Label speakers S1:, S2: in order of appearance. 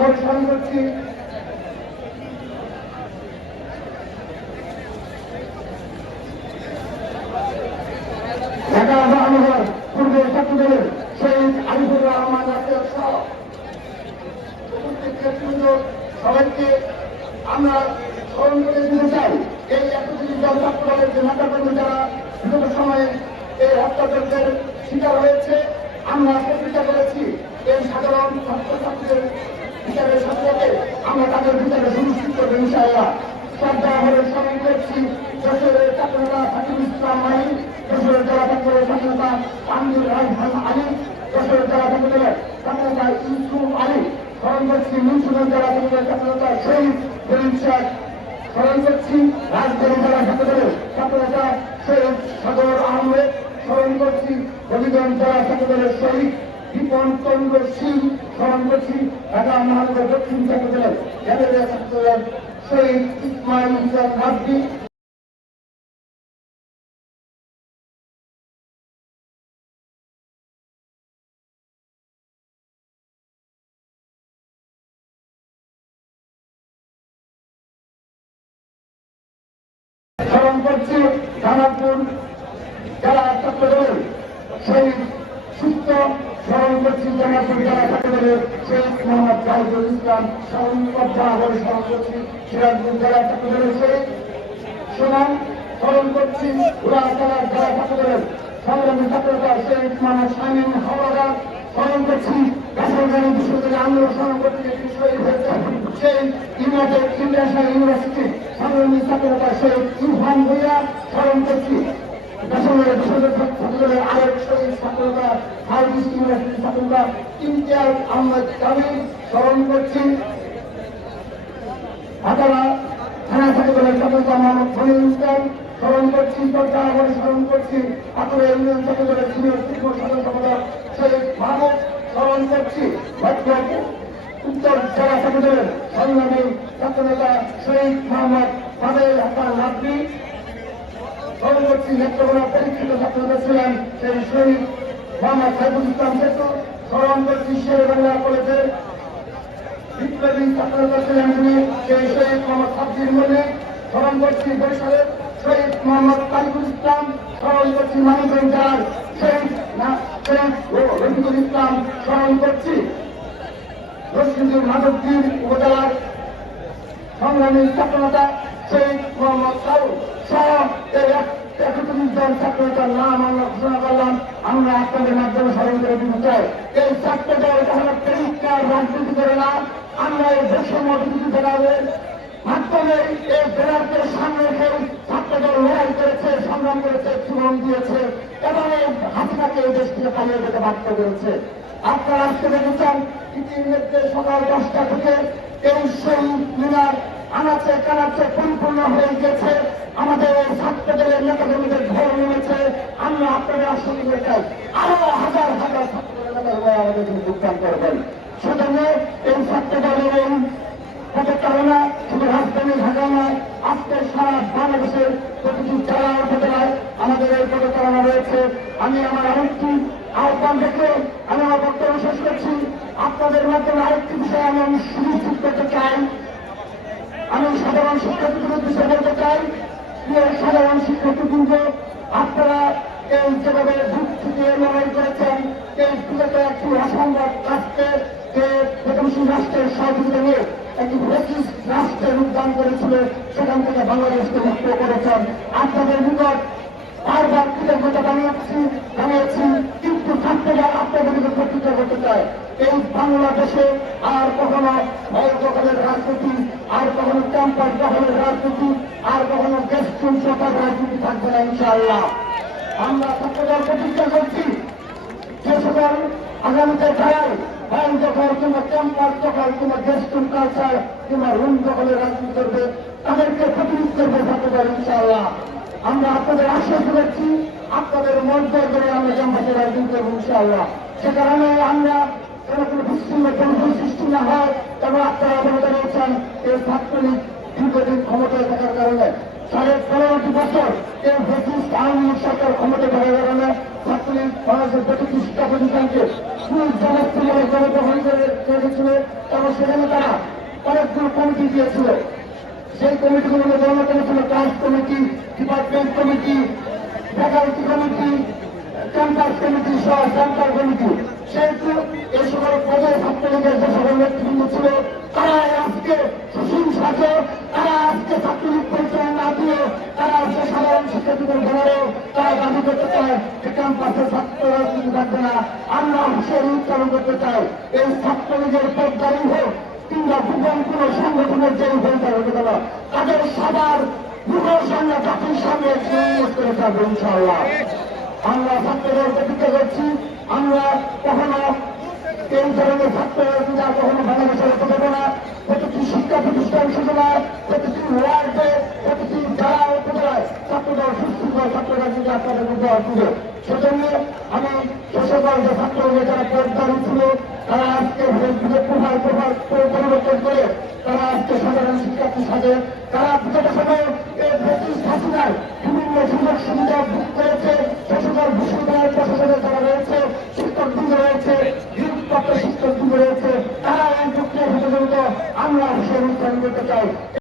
S1: আবার স্মরণ করছি ঢাকা মহানগর সবাইকে আমরা স্মরণ করে দিতে চাই, এই একত্রিশ দল ছাত্রদলের যারা বিগত সময়ে এই হত্যাযজ্ঞের শিকার হয়েছে আমরা প্রতিষ্ঠা করেছি এই সাধারণ ছাত্রছাত্রীদের বিচারের সাথে সাথে আমরা তাদের বিচারে সুনিশ্চিত করব ইনশাআল্লাহ। শ্রদ্ধা ভরে স্মরণ করছি। যশোরের ছাত্ররা হাকিম ইসলাম মাহি, যশোরের জেলা ছাত্রের স্বাধীনতা আমির রাজহান আলী, যশোরের জেলা ছাত্রদের স্বাধীনতা ইউসুফ আলী, স্মরণ করছি মুন্সিগঞ্জ জেলা ছাত্রদের ছাত্রতা শহীদ দলিল শেখ। স্মরণ করছি রাজধানী জেলা ছাত্রদের ছাত্রতা শহীদ সাগর আহমেদ। স্মরণ করছি হবিগঞ্জ জেলা ছাত্রদলের শহীদ বিপন চন্দ্র সিং করছি ঢাকা মহানগর দক্ষিণ ছাত্রদলের গ্যালেরিয়া ছাত্রদলের শহীদ ইসমাইল ইসলাম রাব্বি স্মরণ করছি জেলা ছাত্রদলের শহীদ সুস্থ স্মরণ করছি জামালপুর জেলা সংগ্রামী ছাত্রতা শহীদ মোহাম্মদ ইউনিভার্সিটি সংগ্রামী ছাত্রতা আহমদ কামিল স্মরণ করছি। স্মরণ করছি উত্তর জেলা সংগ্রামী ছাত্রনেতা শহীদ মোহাম্মদ ফাদেল হাসান পরবর্তী নেত্রকোনা পরীক্ষিত ছাত্রনেতা ছিলেন সেই শহীদ মোহাম্মদ সাইফুল ইসলাম সেতু করছি শের বাংলা কলেজের বিপ্লবী ছাত্রনেতা ছিলেন তিনি, সেই শহীদ মোহাম্মদ সাব্বির মল্লিক স্মরণ করছি বরিশালের শহীদ মোহাম্মদ তারিকুল ইসলাম। স্মরণ করছি শহীদ রফিকুল ইসলাম। স্মরণ করছি পশ্চিমবঙ্গের মাধবদীর উপজেলার সংগ্রামী ছাত্রনেতা শহীদ মোহাম্মদ সাউদ এক- একত্রিশ জন ছাত্রনেতার নাম আমরা ঘোষণা করলাম, আমরা আপনাদের মাধ্যমে স্মরণ করে দিতে চাই। এই ছাত্রদল কখনো পরিষ্কার রাজনীতি করে না। আমরা এই বৈষম্য বিরোধী জেলাদের মাধ্যমে এই জেলাকে সামনে রেখে ছাত্রদল লড়াই করেছে, সংগ্রাম করেছে, জীবন দিয়েছে এবং এই হাসিনাকে এই দেশ থেকে আপনারা আজকে দেখেছেন, ইতিমধ্যে সকাল দশটা থেকে এই শহীদ মিনার আনাচে কানাচে পরিপূর্ণ হয়ে গেছে। আমাদের এই ছাত্র দলের নেতাকর্মীদের ঘর নেমেছে আমরা আপনাদের করে চাই। আরও হাজার হাজার ছাত্র দলের নেতাকর্মী আমাদের যোগদান করবেন। সেজন্য এই ছাত্র দলের এই পদচারণা শুধু রাজধানী ঢাকা নয়, আজকে সারা বাংলাদেশের প্রতিটি জেলা উপজেলায় আমাদের এই পদচারণা রয়েছে। আমি আমার আরেকটি আহ্বান রেখে আমি আমার বক্তব্য শেষ করছি। আপনাদের মাধ্যমে আরেকটি বিষয় আমি আমি সুনিশ্চিত করতে চাই। আমি সাধারণ শিক্ষার্থীদের উদ্দেশ্যে বলতে চাই প্রিয় সাধারণ শিক্ষার্থীবৃন্দ, আপনারা এই যেভাবে বুক ফুটিয়ে লড়াই করেছেন, এই বিগত একটি অসম্ভব রাষ্ট্রে, যে প্রতিবেশী রাষ্ট্রের সহযোগিতা নিয়ে একটি ব্রিটিশ রাষ্ট্রের উদ্যান করেছিল, সেখান থেকে বাংলাদেশকে মুক্ত করেছেন। আপনাদের নিকট বারবার কৃতজ্ঞতা জানিয়েছি এই বাংলাদেশে আর কখনো দখলের রাজনীতি, আর কখনো ক্যাম্পাস দখলের রাজনীতি, আর কখনো দেশ চুনসতার রাজনীতি থাকবে না, ইনশাআল্লাহ। আমরা ছাত্রদল প্রতিজ্ঞা করছি। যে সকল আগামীতে খেলায় ভয় দখল কিংবা ক্যাম্পাস দখল কিংবা দেশ কালচার কিংবা রুম দখলের রাজনীতি করবে, তাদেরকে প্রতিরোধ করবে ছাত্রদল, ইনশাআল্লাহ। আমরা আপনাদের আশ্বাস করেছি আপনাদের মর্যাদা করে আমরা ক্যাম্পাসে রাজনীতি করব, ইনশাআল্লাহ। সে কারণে আমরা না হয় এবং আপনারা অবগত রয়েছেন, এই ছাত্রলীগ দীর্ঘদিন ক্ষমতায় থাকার কারণে সাড়ে পনেরোটি বছর এই ব্রিটিশ আওয়ামী লীগ সরকার ক্ষমতায় থাকার কারণে ছাত্রলীগ বাংলাদেশের প্রতিটি শিক্ষা প্রতিষ্ঠানকে স্কুল জনপ্রিয় জনগ্রহণ করে রেখেছিল, এবং সেখানে তারা অনেকগুলো কমিটি দিয়েছিল। সেই কমিটিগুলোর মধ্যে অন্যতম ছিল class committee, department committee faculty committee, campus committee সহ সেন্টার কমিটি। সেহেতু এই সকল পদে ছাত্রলীগের যে সকল নেতৃবৃন্দ ছিল, তারা আজকে সুশীল সাথে তারা আজকে ছাত্রলীগ পরিচয় না দিয়ে, তারা আজকে সাধারণ শিক্ষার্থীদের ঘরেও তারা দাবি করতে চায় যে ক্যাম্পাসে ছাত্র রাজনীতি থাকবে না। আমরা হুঁশিয়ারি উচ্চারণ করতে চাই, এই ছাত্রলীগের পদ্মারই হোক কিংবা ভূগোল কোন সংগঠনের যে ভূমিকা হতে পারে, তাদের সবার ভূগোল সঙ্গে জাতির সঙ্গে করে থাকবে ইনশাআল্লাহ। আমরা ছাত্রদের প্রতিজ্ঞা করছি আমরা কখনো এই ধরনের ছাত্র রাজনীতি কখনো বাংলাদেশে হতে দেবো না। প্রতিটি শিক্ষা প্রতিষ্ঠান সূচনা প্রতিটি ওয়ার্ডে, প্রতিটি জেলা উপজেলায় ছাত্রদল সুশৃঙ্খল ছাত্র রাজনীতি আপনাদের মধ্যে আসবে সেজন্য আমি সে সকল যে ছাত্রদের যারা পদ্মারি ছিল, তারা আজকে ফেসবুকে প্রভাব প্রভাব পরিবর্তন করে তারা আজকে সাধারণ শিক্ষার্থী সাথে তারা বিগত সময় এই ব্রিটিশ হাসিনার বিভিন্ন করতে চাই